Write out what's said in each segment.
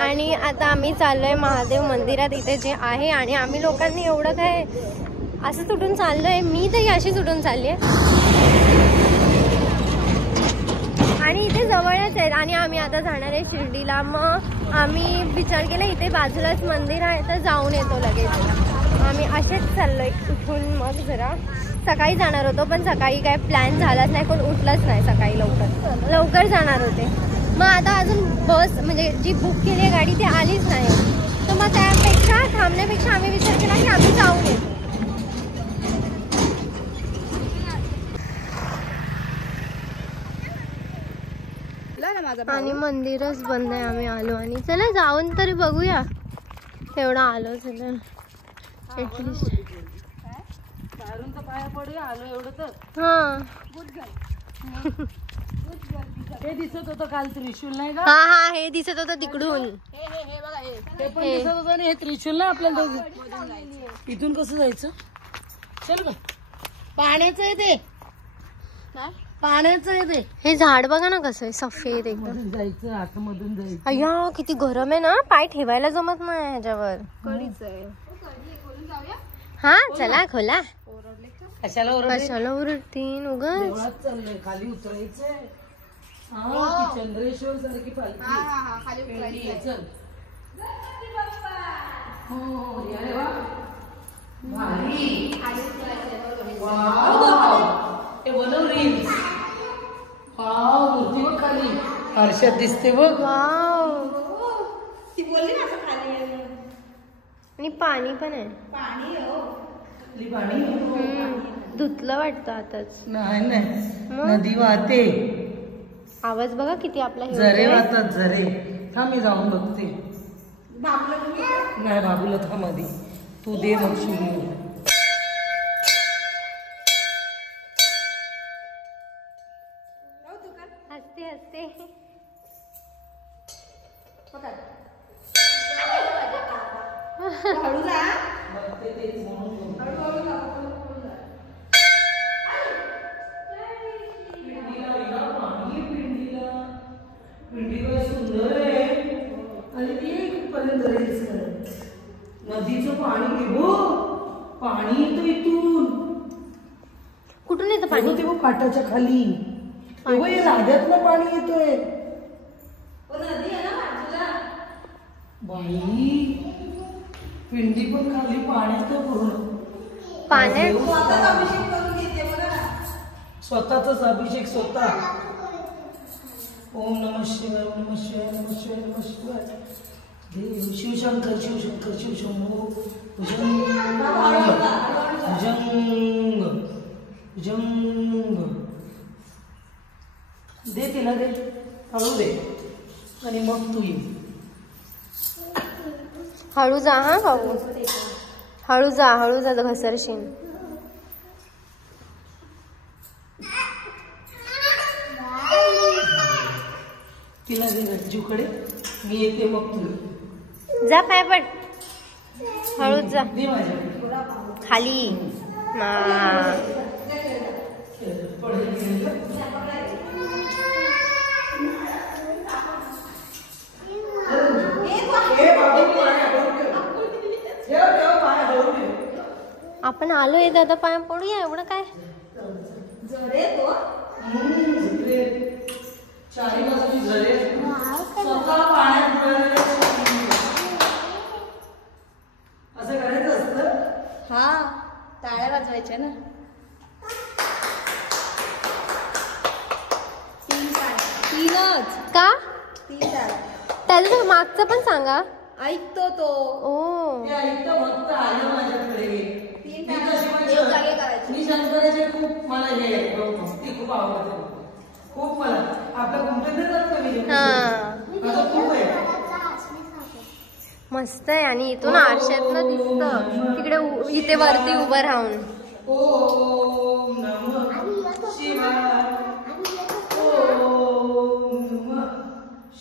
आणि आता आम्ही चाललोय महादेव मंदिरात इथे जे आहे. आणि आम्ही लोकांनी एवढं काय असं तुटून चाललोय, मी तरी अशी तुटून चालली आहे. आणि इथे जवळच आहेत आणि आम्ही आता जाणार आहे शिर्डीला. मग आम्ही विचार केला इथे बाजूलाच मंदिर आहे तर जाऊन येतो लगेच. आम्ही असेच चाललोय उठून. मग जरा सकाळी जाणार होतो पण सकाळी काय प्लॅन झालाच नाही, कोण उठलंच नाही. सकाळी लवकर जाणार होते. मग आता अजून बस म्हणजे जी बुक केली आहे गाडी ती आलीच नाही. तर मग त्यापेक्षा थांबण्यापेक्षा आम्ही विचार केला की आम्ही जाऊन येतो. आणि मंदिरच बंद आहे. आम्ही आलो आणि चला जाऊन तरी बघूया. तेवढं आलो चला ऍटलिस्ट. हा हे दिसत होतं काल त्रिशूल नाही का? हा हे दिसत होतं तिकडून. ते पण दिसत होतं आणि हे त्रिशूल ना आपल्याला इथून कसं जायचं? चल बघ पाण्याचं आहे ते, पाण्याचं आहे ते. हे झाड बघा ना कसं आहे सफेद एकदम. जायचं आतमधून जायचं. अय्या किती गरम आहे ना, पाय ठेवायला जमत नाही ह्याच्यावर. हा चला खोला. कशाला ओरडतीन उगाच. चाललंय खाली उतरायचंय. हा चंद्रेश्वर सारखी पालखी. चल हो अरे वा भारी. हे बनव रील्स. हा मूर्ती बघ खाली आरशात दिसते बघ. वाव ती बोलली ना असं खाली आहे. आणि पाणी पण आहे. पाणी हो पाणी धुतलं वाटतं आताच. नाही नदी वाहते. आवाज बघा किती आपला. झरे वाहतात झरे. थांब मी जाऊन बघते. नाही बाबूला थांब आधी तू दे मग शिवली. हसते हसते. हळू जा. नदीचं पाणी घेऊ. पाणी येतं इथून. कुठून येतं पाणी? ते काठाच्या खाली लाद्यातलं पाणी येतोय. बाई पिंडी पण खाली पाण्यात पूर्ण पाण्यात. स्वतःचाच अभिषेक स्वतः. ओम नमः शिवाय ओम नमः शिवाय नमः शिवाय नमः शिवाय. देव शिवशंकर शिवशंकर शिवशंभो भुजंग भुजंग भुजंग. दे तिला दे हळू दे आणि मग तू ये. हळू जा हा भाऊ. हळू जा घसरशील. तिला दे रज्जूकडे. मी येते मग तू जा पाय पड. हळूच जा दे माझ्याकडे खाली. आपण आलोय दादा पाया पडूया. एवढं काय चारी बाजूनी झरे. स्वतः पाण्यात असं करायचं असतं. हा टाळ्या वाजवायच्या ना. तीनच का? 3 टाळ्या. त्याचं मागचं पण सांगा. ऐकतो तो. ओ ते ऐकतं फक्त आलं माझ्याकडे. 3 मी टाळ्या कशी एक जागी करायची. मी शंकराचे खूप मला हे भक्ती खूप आवडते. खूप मला आपल्या कुंभेत देतात का मी माझं खूप आहे. मस्त आहे. आणि इथून आरशातनं दिसतं तिकडे इथे वरती उभं राहून. ओम नमः शिवाय. ओम नमः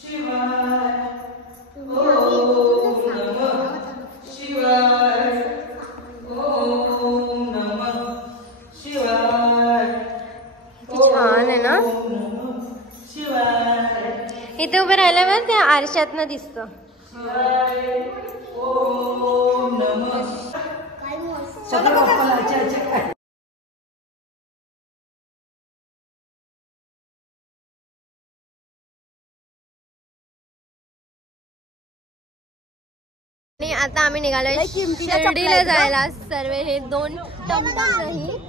शिवाय. ओम नमः शिवाय. ओम नमः शिवाय. छान आहे ना. ओम नमः शिवाय. इथे उभं राहिल्यावर त्या आरशातनं दिसतं. ओम नमः चला बाप्पाला अच्छा आणि आता आम्ही निघालोय शिर्डीला जायला. सर्व हे 2 टमटम नाही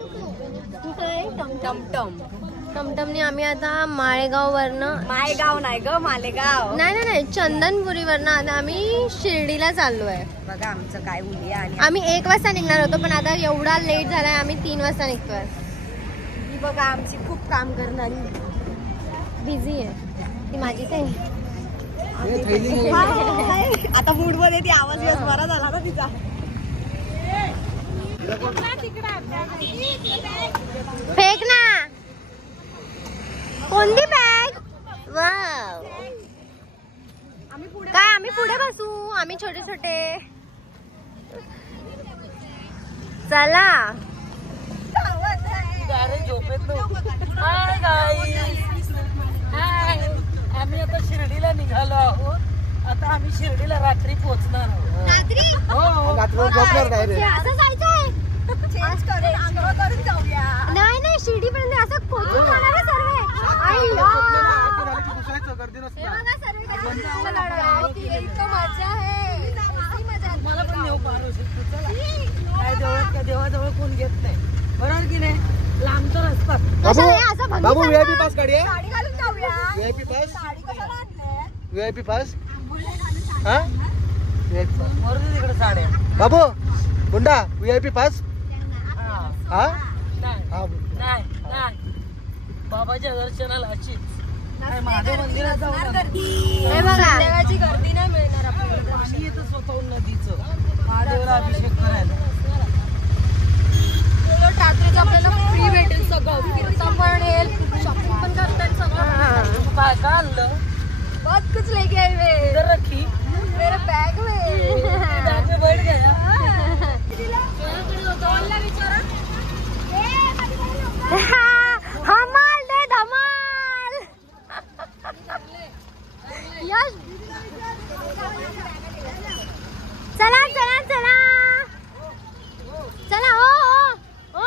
टमटमने आम्ही आता माळेगाव वरनं माळेगाव नाही ग मालेगाव नाही चंदनपुरी वरनं आता आम्ही शिर्डीला चाललोय. बघा आमचं काय उद्या आणि आम्ही 1 वाजता निघणार होतो पण आता एवढा लेट झालाय आम्ही 3 वाजता निघतोय. ही बघा आमची खूप काम करणारी बिझी आहे ती माझी ते. आता मूड मध्ये ती आवाज बरा झाला ना तिचा. फेक ना कोणती बॅग. वाव काय आम्ही पुढे बसू आम्ही छोटे छोटे. चला आम्ही आता शिर्डीला निघालो आहोत. आता आम्ही शिर्डीला रात्री पोहोचणार आहोत. असं जायचंय चेंज करून आंघोळ करून जाऊया. नाही शिर्डी पर्यंत असं पोहोचून जाणार आहे सर्व. मजा आहे मला पण नेऊ काय देवाजवळ कोण घेत नाही बरोबर की नाही. लांब तर असतात. बाबू VIP पास काढ. गाडी घालून जाऊया. VIP पास गाडी कशाला आणले. VIP पास हा VIP पास मरू तिकडे साड्या. बाबू गुंडा VIP पास हा हा नाही बाबाच्या दर्शनाला अशीच महादेव मंदिरात जाऊ. हे बघा देवाची गर्दी नाही मिळणार आपल्याला. पाणी येतं स्वतःहून नदीचं महादेवाला अभिषेक करायला. रात्रीच आपल्याला फ्री भेटेल सगळं. फिरता पण येईल शॉपिंग पण करता येईल सगळं. काय का आणलं बहुत कुछ लेके आए वे. इधर रखी मेरे बैग में बैग में बैठ गया. धमाल दे धमाल. यश चला चला चला चला. ओ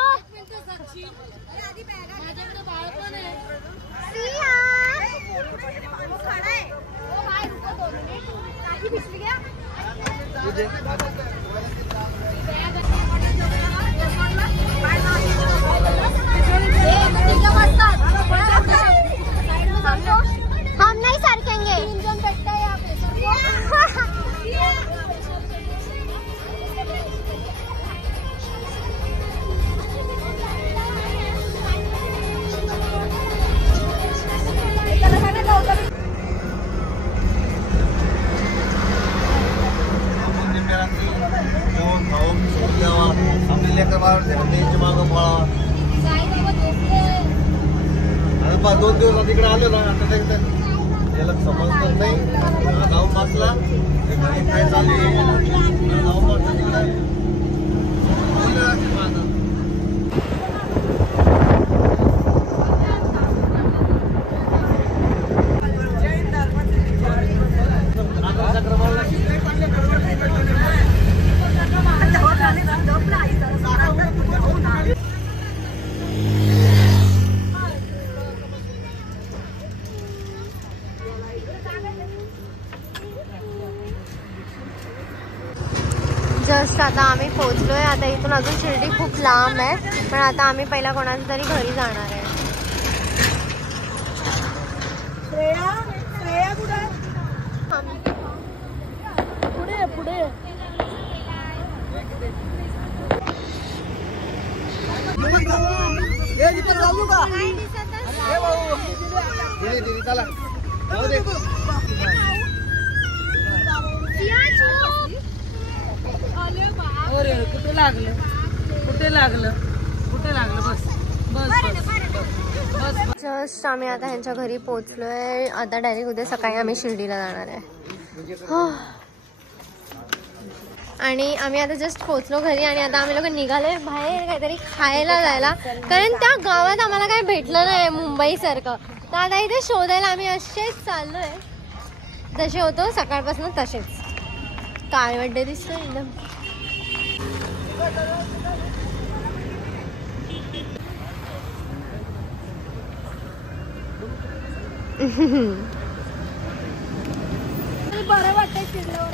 हम नहीं सरकेंगे. आता 2 दिवस तिकडे आलो ना. आता याला समजत नाही. गाव मासला काय चालू गाव मासला तिकडे. जस्ट आता आम्ही पोहोचलोय. आता इथून अजून शिर्डी खूप लांब आहे पण आता आम्ही पहिला कोणाच्या तरी घरी जाणार आहे. श्रेया कुठे पुढे चला कुठे लागलं बस जस्ट आम्ही आता ह्यांच्या घरी पोहोचलोय. आता डायरेक्ट उद्या सकाळी आम्ही शिर्डीला जाणार आहे. आणि आम्ही आता जस्ट पोहोचलो घरी आणि आता आम्ही लोक निघालोय बाहेर काहीतरी खायला जायला. कारण त्या गावात आम्हाला काही भेटलं नाही मुंबई सारखं. तर आता इथे शोधायला आम्ही असेच चाललोय. जसे होतो सकाळपासून तसेच काळवड्डे दिसतोय एकदम. बरं वाटतंय फिरल्यावर.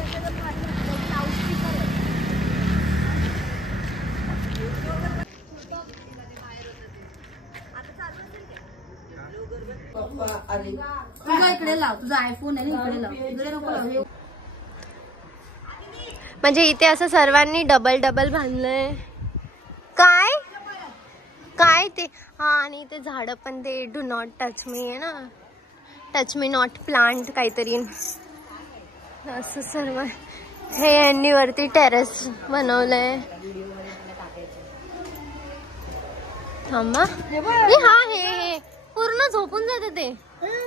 तुझा इकडे लाव, तुझा आयफोन आहे ना इकडे लाव, इकडे नको लाव. म्हणजे इथे असं सर्वांनी डबल डबल बांधलंय. काय काय ते हा, आणि इथे झाडं पण ते डू नॉट टच मी आहे ना, टच मी नॉट प्लांट काहीतरी असं सर्व. हे यांनी वरती टेरेस बनवलंय. थांबा, हा हे पूर्ण झोपून जाते ते.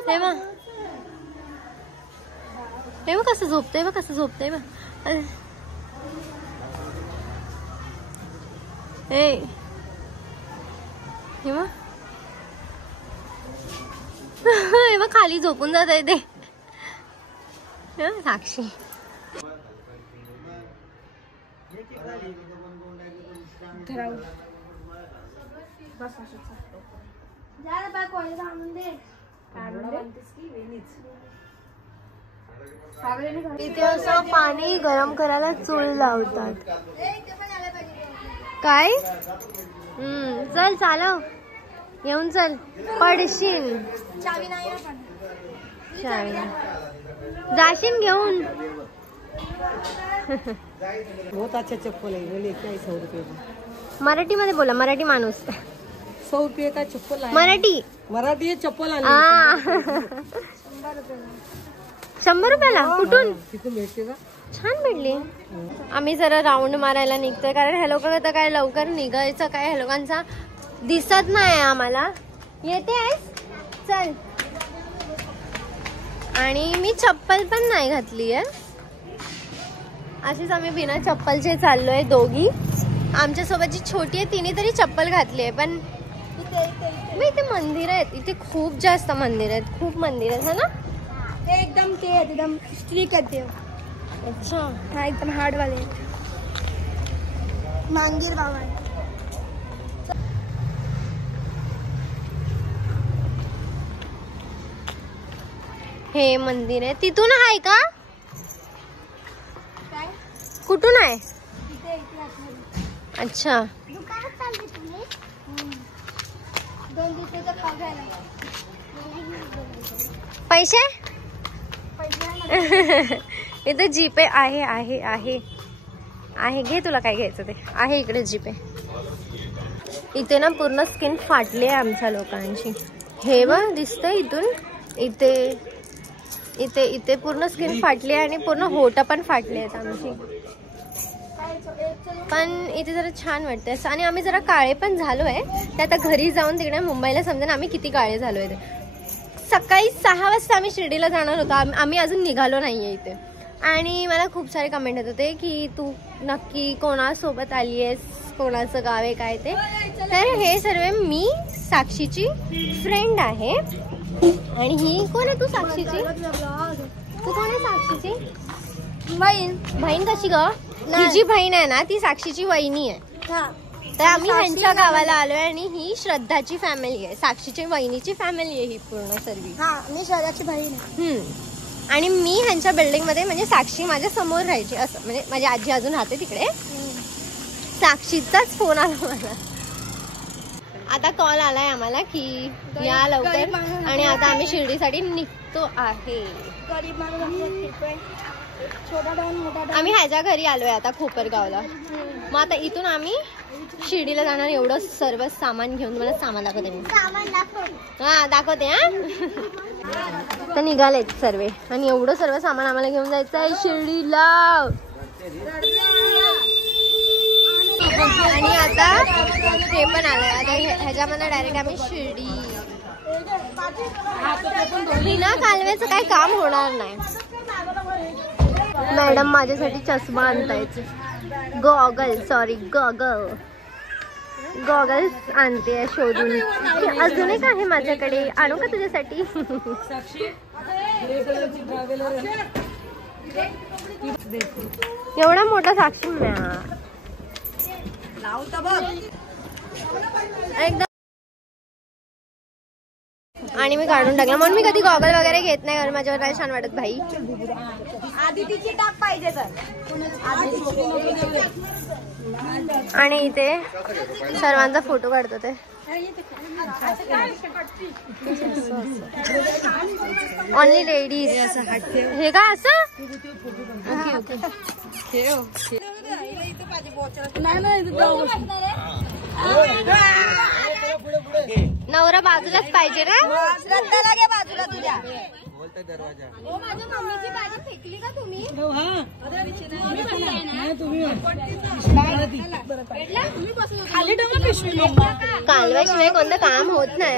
हे बघ कसं झोपतंय, बघ कसं झोपतंय बघ. हे बघ खाली झोपून जात आहे ते. साक्षी इथे असं पाणी गरम करायला चूल लावतात. काय चल चालव, येऊन चल, पडशील. चावी नाही ना पण. चावी जाशील घेऊन. बहुत अच्छा चप्पल है, वो लेके आई 100 रुपये का. मराठी मध्ये बोला, मराठी माणूस. 100 रुपये का चप्पल आहे. मराठी ये चप्पल आली. 100 रुपयाला कुठून? तिथून भेटते का? छान भेटली. आम्ही जरा राऊंड मारायला निघतोय, कारण ह्या लोक आता काय लवकर निघायचं काय ह्या लोकांचा दिसत नाही आम्हाला. येते आहेस चल. आणि मी चप्पल पण नाही घातली आहे, अशीच आम्ही बिना चप्पलचे चाललोय दोघी. आमच्या सोबत जी छोटी आहे तिने तरी चप्पल घातली आहे. पण इथे मंदिर आहेत, इथे खूप जास्त मंदिर आहेत, खूप मंदिर आहेत है ना. ते एकदम ते एकदम स्ट्रिक आहेत ते. अच्छा हा एकदम हार्ड वाले मांगीर बाबा. हे मंदिर आहे, तिथून आहे का? काय कुठून आहे? इथे इथे अच्छा दुकानात चालली तुम्ही? 2 दिवसाचा पाव घ्यायला. पैसे इथे जीपे आहे आहे आहे आहे. घे तुला काय घ्यायचं ते आहे इकडे जीपे. इथे ना पूर्ण स्किन फाटली आहे आमच्या लोकांची. हे बघ दिसतंय इथून, इथे इथे इथे पूर्ण स्किन फाटली आहे आणि पूर्ण होट पण फाटली आहेत आमची. पण इथे जरा छान वाटतंय असं. आणि आम्ही जरा काळे पण झालोय, ते आता घरी जाऊन तिकडे मुंबईला समजेन आम्ही किती काळे झालोय ते. सकाळी 6 वाजता आम्ही शिर्डीला जाणार होतो, आम्ही अजून निघालो नाहीये इथे. आणि मला खूप सारे कमेंट येत होते की तू नक्की कोणासोबत आली आहेस, कोणाचं गाव आहे काय ते. तर हे सर्व मी साक्षीची फ्रेंड आहे. आणि ही कोण आहे? तू साक्षीची, तू कोण आहे साक्षीची बहीण? बहीण कशी ग? ही जी बहीण आहे ना ती साक्षीची वहिनी आहे. हा. तर आम्ही ह्यांच्या गावाला आलोय आणि ही श्रद्धाची फॅमिली आहे, साक्षीची वहिनीची फॅमिली आहे ही पूर्ण सर्व. हा मी श्रद्धाची बहीण आहे. आणि मी ह्यांच्या बिल्डिंग मध्ये, म्हणजे साक्षी माझ्या समोर राहायची असं, म्हणजे माझी आजी अजून राहते तिकडे. साक्षीचाच फोन आला मला. आता कॉल आलाय आम्हाला की या लवकर, आणि आता आम्ही शिर्डीसाठी निघतो आहे. गरीब माणूस छोटा डाऊन मोठा डाऊन. आम्ही ह्याच्या घरी आलोय आता खोपरगावला. मग आता इथून आम्ही शिर्डीला जाणार. एवढं सर्व सामान घेऊन, मला सामान दाखवते मी. हा दाखवते हा. तर निघालेत सर्व, आणि एवढं सर्व सामान आम्हाला घेऊन जायचं आहे शिर्डीला. आणि आता हे पण आलंय, आता ह्याच्यामध्ये डायरेक्ट आम्ही शिर्डी. बिना कालव्याचं काही काम होणार नाही. मॅडम माझ्यासाठी चष्मा आणतायत, गॉगल्स आणते शोधून. अजून एक आहे माझ्याकडे, आणू का तुझ्यासाठी? एवढा मोठा साक्षी एकदम. आणि मी काढून टाकला म्हणून मी कधी गॉगल वगैरे घेत नाही कारण माझ्यावर नाही छान वाटत भाई. आदितीची टाप पाहिजे तर. आणि इथे सर्वांचा फोटो काढतो ते. Only ladies. हे का असं नवरा बाजूलाच पाहिजे ना. बाजूला तुझ्या माझ्या मम्मीची भाजी फेकली का तुम्ही. कालव्याशिवाय कोणतं काम होत नाही.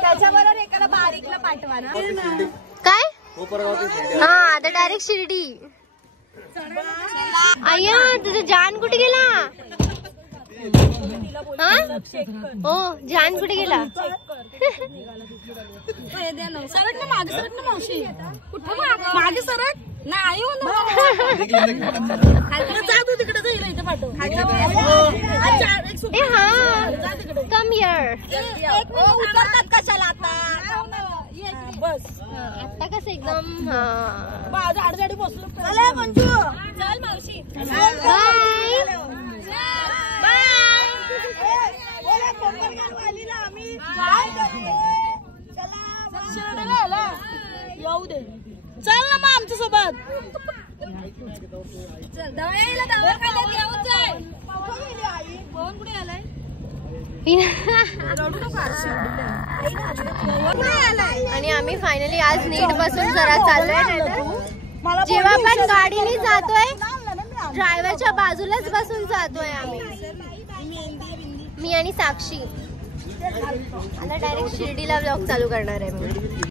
त्याच्याबरोबर एकाला बारीकला पाठवा ना. काय हा आता डायरेक्ट शिर्डी. अय्या तुझं जान कुठे गेला. हो जान कुठे गेला. सरक ना मागे सरक ना मावशी. कुठं मागे सरक नाही जा तू तिकडे जाईल इथे पाठव. Come here. उतरतात कशाला आता बस आता कसं एकदम माझं आडजाडी बसलो. चल मंजू चल मावशी. येऊ दे चल ना मग आमच्या सोबत. आणि आम्ही फायनली आज नीट बसून जरा चाललोय. जेव्हा पण गाडीने जातोय ड्रायव्हरच्या बाजूलाच बसून जातोय आम्ही. मी आणि साक्षी. आता डायरेक्ट शिर्डीला ब्लॉग चालू करणार आहे मी.